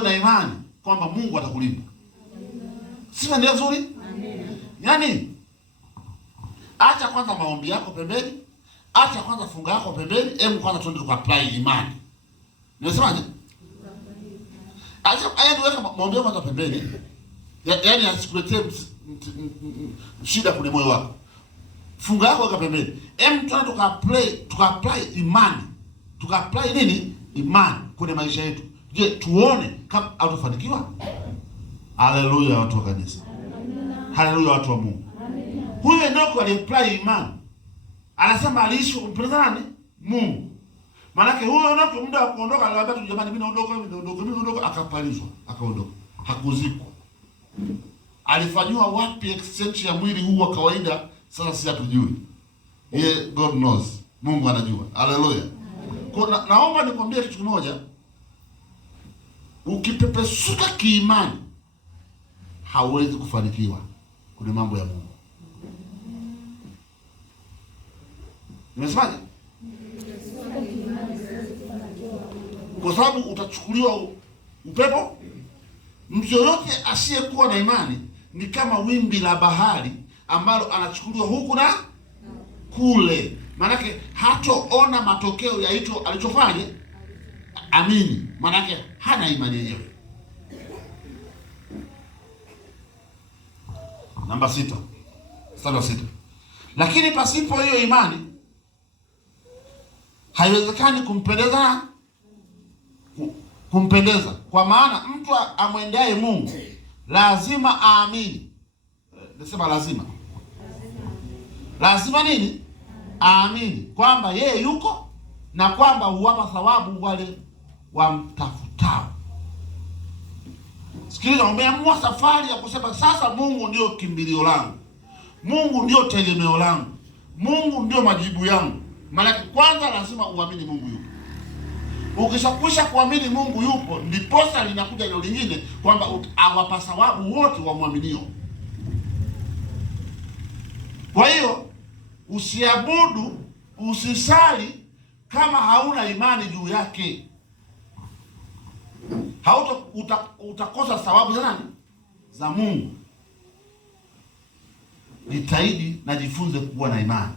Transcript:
na imani kwamba Mungu atakulinda. Si ndio nzuri? Amen. Yaani acha kwanza maombi yako pembeni, acha kwanza funga yako pembeni, hebu kwanza tuende tukapply imani. Nimesemaje? Acha weka maombi yako kwanza pembeni. Yaani asikuletee shida kwenye moyo wako. Funga yako weka pembeni. Hebu tuende tukapply imani. Tukapply nini? Imani kwenye maisha yetu. Je, tuone kama hatufanikiwa? Haleluya watu wa kanisa. Haleluya watu wa Mungu. Huyu Enoko aliapply imani. Anasema aliishi kumpendeza nani? Mungu. Maana yake huyo Enoko muda wa kuondoka aliwaambia tu jamani, mimi naondoka, akapalizwa, akaondoka. Hakuzikwa. Alifanywa wapi exchange ya mwili huu wa kawaida? Sasa si hatujui. God knows. Mungu anajua. Haleluya. Kwa naomba nikwambie kitu kimoja. Ukipepesuka kiimani hauwezi kufanikiwa kwenye mambo ya Mungu. Nimesemaje? Kwa sababu utachukuliwa upepo. Mtu yoyote asiyekuwa na imani ni kama wimbi la bahari ambalo anachukuliwa huku na kule. Maanake hatoona matokeo ya hicho alichofanya. Amini. Maanake hana imani yenyewe. Namba 6. Mstari wa 6. Lakini pasipo hiyo imani haiwezekani kumpendeza. Kwa maana mtu amwendeaye Mungu lazima aamini. Nasema lazima nini? Aamini kwamba yeye yuko na kwamba huwapa thawabu wale wamtafutao. Sikiliza, umeamua safari ya kusema sasa Mungu ndio kimbilio langu, Mungu ndio tegemeo langu, Mungu ndio majibu yangu. Maana kwanza lazima uamini Mungu yupo. Ukishakwisha kuamini Mungu yupo, ndiposa linakuja hilo lingine kwamba awapa thawabu wote wamwaminio. Kwa hiyo usiabudu, usisali kama hauna imani juu yake. Utakosa thawabu za nani? Za Mungu. Jitahidi na jifunze kuwa na imani.